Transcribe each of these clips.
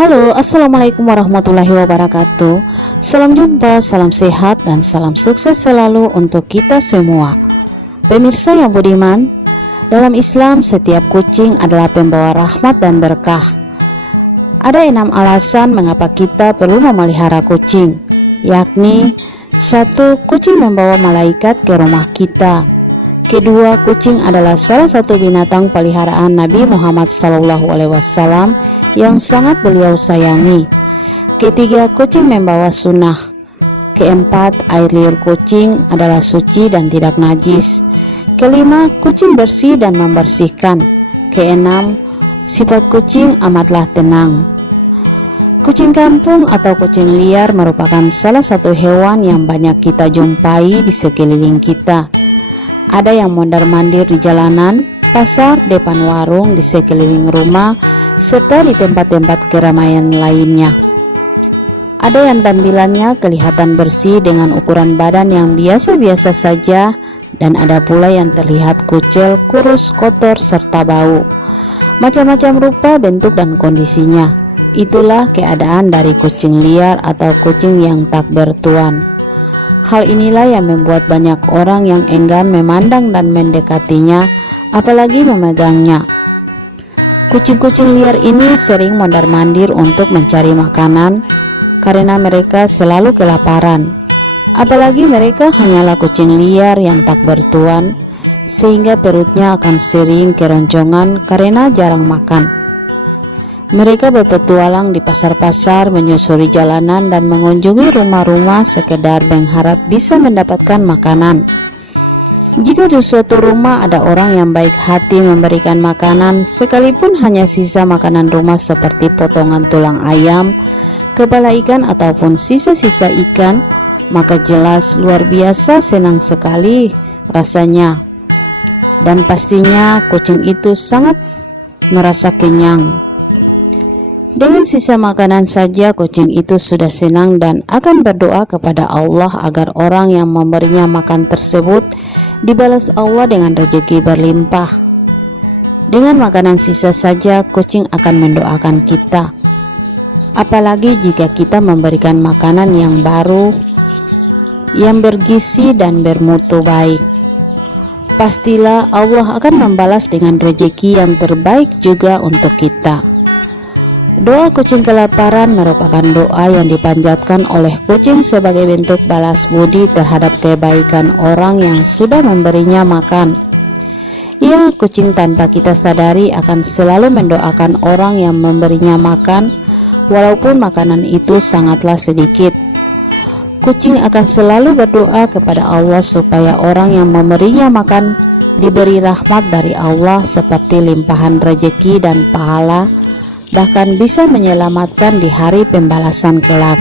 Halo, Assalamualaikum warahmatullahi wabarakatuh. Salam jumpa, salam sehat, dan salam sukses selalu untuk kita semua. Pemirsa yang budiman Dalam Islam, setiap kucing adalah pembawa rahmat dan berkah. Ada enam alasan mengapa kita perlu memelihara kucing Yakni Satu, kucing membawa malaikat ke rumah kita Kedua, kucing adalah salah satu binatang peliharaan Nabi Muhammad SAW yang sangat beliau sayangi. Ketiga, kucing membawa sunnah. Keempat, air liur kucing adalah suci dan tidak najis. Kelima, kucing bersih dan membersihkan. Keenam, sifat kucing amatlah tenang. Kucing kampung atau kucing liar merupakan salah satu hewan yang banyak kita jumpai di sekeliling kita. Ada yang mondar-mandir di jalanan, pasar, depan warung, di sekeliling rumah, serta di tempat-tempat keramaian lainnya. Ada yang tampilannya kelihatan bersih dengan ukuran badan yang biasa-biasa saja dan ada pula yang terlihat kucel, kurus, kotor, serta bau. Macam-macam rupa, bentuk, dan kondisinya. Itulah keadaan dari kucing liar atau kucing yang tak bertuan. Hal inilah yang membuat banyak orang yang enggan memandang dan mendekatinya, apalagi memegangnya. Kucing-kucing liar ini sering mondar-mandir untuk mencari makanan karena mereka selalu kelaparan. Apalagi mereka hanyalah kucing liar yang tak bertuan, sehingga perutnya akan sering keroncongan karena jarang makan. Mereka berpetualang di pasar-pasar, menyusuri jalanan, dan mengunjungi rumah-rumah sekedar mengharap bisa mendapatkan makanan. Jika di suatu rumah ada orang yang baik hati memberikan makanan, sekalipun hanya sisa makanan rumah seperti potongan tulang ayam, kepala ikan, ataupun sisa-sisa ikan, maka jelas luar biasa senang sekali rasanya. Dan pastinya kucing itu sangat merasa kenyang. Dengan sisa makanan saja kucing itu sudah senang dan akan berdoa kepada Allah agar orang yang memberinya makan tersebut dibalas Allah dengan rezeki berlimpah. Dengan makanan sisa saja kucing akan mendoakan kita. Apalagi jika kita memberikan makanan yang baru, yang bergizi dan bermutu baik. Pastilah Allah akan membalas dengan rezeki yang terbaik juga untuk kita. Doa kucing kelaparan merupakan doa yang dipanjatkan oleh kucing sebagai bentuk balas budi terhadap kebaikan orang yang sudah memberinya makan. Ya, kucing tanpa kita sadari akan selalu mendoakan orang yang memberinya makan, walaupun makanan itu sangatlah sedikit. Kucing akan selalu berdoa kepada Allah supaya orang yang memberinya makan diberi rahmat dari Allah seperti limpahan rezeki dan pahala bahkan bisa menyelamatkan di hari pembalasan kelak.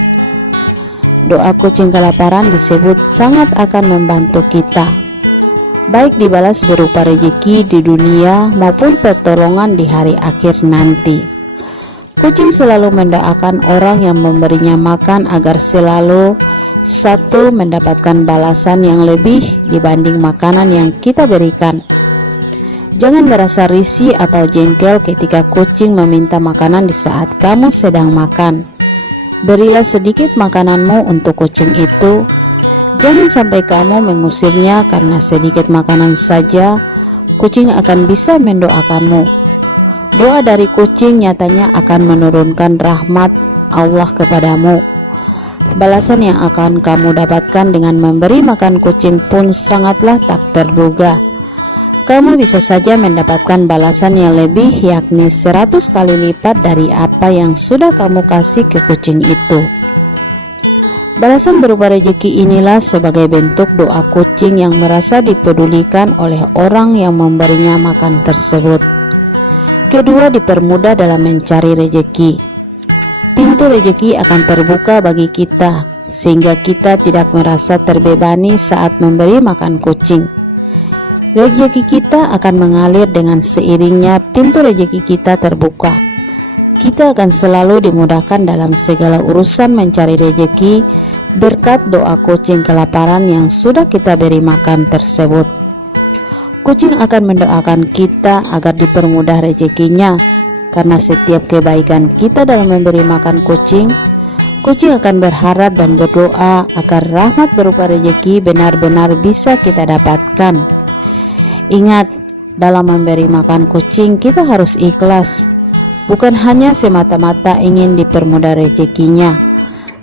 Doa kucing kelaparan disebut sangat akan membantu kita, baik dibalas berupa rezeki di dunia maupun pertolongan di hari akhir nanti. Kucing selalu mendoakan orang yang memberinya makan agar selalu satu mendapatkan balasan yang lebih dibanding makanan yang kita berikan. Jangan merasa risih atau jengkel ketika kucing meminta makanan di saat kamu sedang makan. Berilah sedikit makananmu untuk kucing itu. Jangan sampai kamu mengusirnya karena sedikit makanan saja, kucing akan bisa mendoakanmu. Doa dari kucing nyatanya akan menurunkan rahmat Allah kepadamu. Balasan yang akan kamu dapatkan dengan memberi makan kucing pun sangatlah tak terduga kamu bisa saja mendapatkan balasan yang lebih yakni 100 kali lipat dari apa yang sudah kamu kasih ke kucing itu. Balasan berupa rezeki inilah sebagai bentuk doa kucing yang merasa dipedulikan oleh orang yang memberinya makan tersebut. Kedua, dipermudah dalam mencari rezeki. Pintu rezeki akan terbuka bagi kita, sehingga kita tidak merasa terbebani saat memberi makan kucing. Rezeki kita akan mengalir dengan seiringnya pintu rezeki kita terbuka. Kita akan selalu dimudahkan dalam segala urusan mencari rezeki berkat doa kucing kelaparan yang sudah kita beri makan tersebut. Kucing akan mendoakan kita agar dipermudah rezekinya karena setiap kebaikan kita dalam memberi makan kucing, kucing akan berharap dan berdoa agar rahmat berupa rezeki benar-benar bisa kita dapatkan. Ingat, dalam memberi makan kucing kita harus ikhlas, bukan hanya semata-mata ingin dipermudah rezekinya.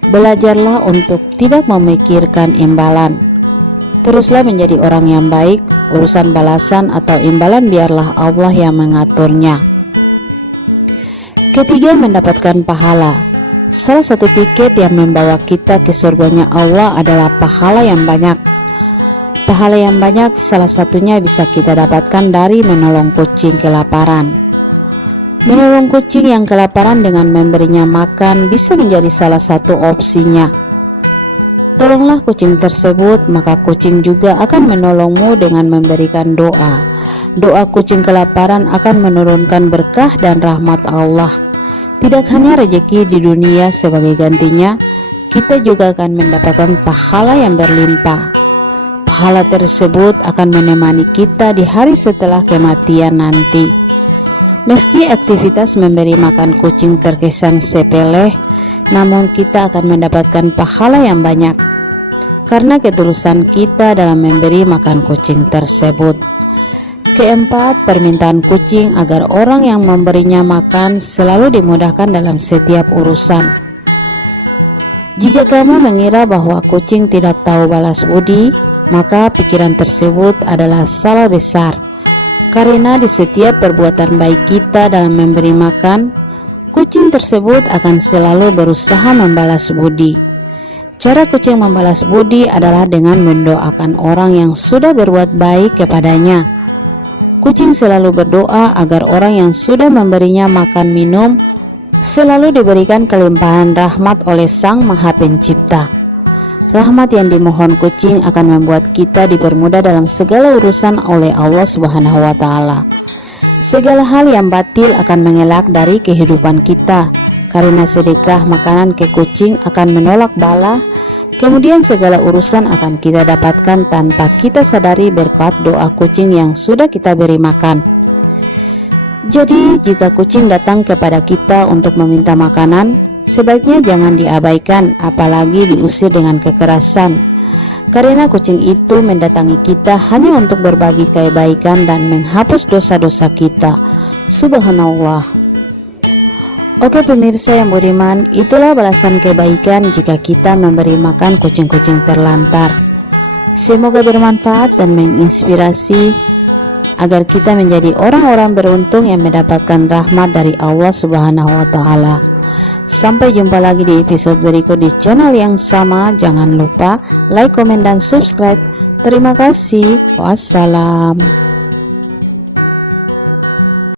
Belajarlah untuk tidak memikirkan imbalan. Teruslah menjadi orang yang baik, urusan balasan atau imbalan biarlah Allah yang mengaturnya. Ketiga, mendapatkan pahala. Salah satu tiket yang membawa kita ke surganya Allah adalah pahala yang banyak. Pahala yang banyak salah satunya bisa kita dapatkan dari menolong kucing kelaparan. Menolong kucing yang kelaparan dengan memberinya makan bisa menjadi salah satu opsinya. Tolonglah kucing tersebut, maka kucing juga akan menolongmu dengan memberikan doa. Doa kucing kelaparan akan menurunkan berkah dan rahmat Allah. Tidak hanya rejeki di dunia sebagai gantinya, kita juga akan mendapatkan pahala yang berlimpah. Pahala tersebut akan menemani kita di hari setelah kematian nanti. Meski aktivitas memberi makan kucing terkesan sepele, namun kita akan mendapatkan pahala yang banyak karena ketulusan kita dalam memberi makan kucing tersebut. Keempat, permintaan kucing agar orang yang memberinya makan selalu dimudahkan dalam setiap urusan. Jika kamu mengira bahwa kucing tidak tahu balas budi, maka pikiran tersebut adalah salah besar. Karena di setiap perbuatan baik kita dalam memberi makan, kucing tersebut akan selalu berusaha membalas budi. Cara kucing membalas budi adalah dengan mendoakan orang yang sudah berbuat baik kepadanya Kucing selalu berdoa agar orang yang sudah memberinya makan minum selalu diberikan kelimpahan rahmat oleh Sang Maha Pencipta. Rahmat yang dimohon kucing akan membuat kita dipermudah dalam segala urusan oleh Allah Subhanahu wa taala. Segala hal yang batil akan mengelak dari kehidupan kita karena sedekah makanan ke kucing akan menolak bala Kemudian segala urusan akan kita dapatkan tanpa kita sadari berkat doa kucing yang sudah kita beri makan. Jadi, jika kucing datang kepada kita untuk meminta makanan, sebaiknya jangan diabaikan, apalagi diusir dengan kekerasan. Karena kucing itu mendatangi kita hanya untuk berbagi kebaikan dan menghapus dosa-dosa kita. Subhanallah. Oke pemirsa yang budiman, itulah balasan kebaikan jika kita memberi makan kucing-kucing terlantar. Semoga bermanfaat dan menginspirasi agar kita menjadi orang-orang beruntung yang mendapatkan rahmat dari Allah Subhanahu wa taala. Sampai jumpa lagi di episode berikut di channel yang sama. Jangan lupa like, komen dan subscribe. Terima kasih. Wassalam.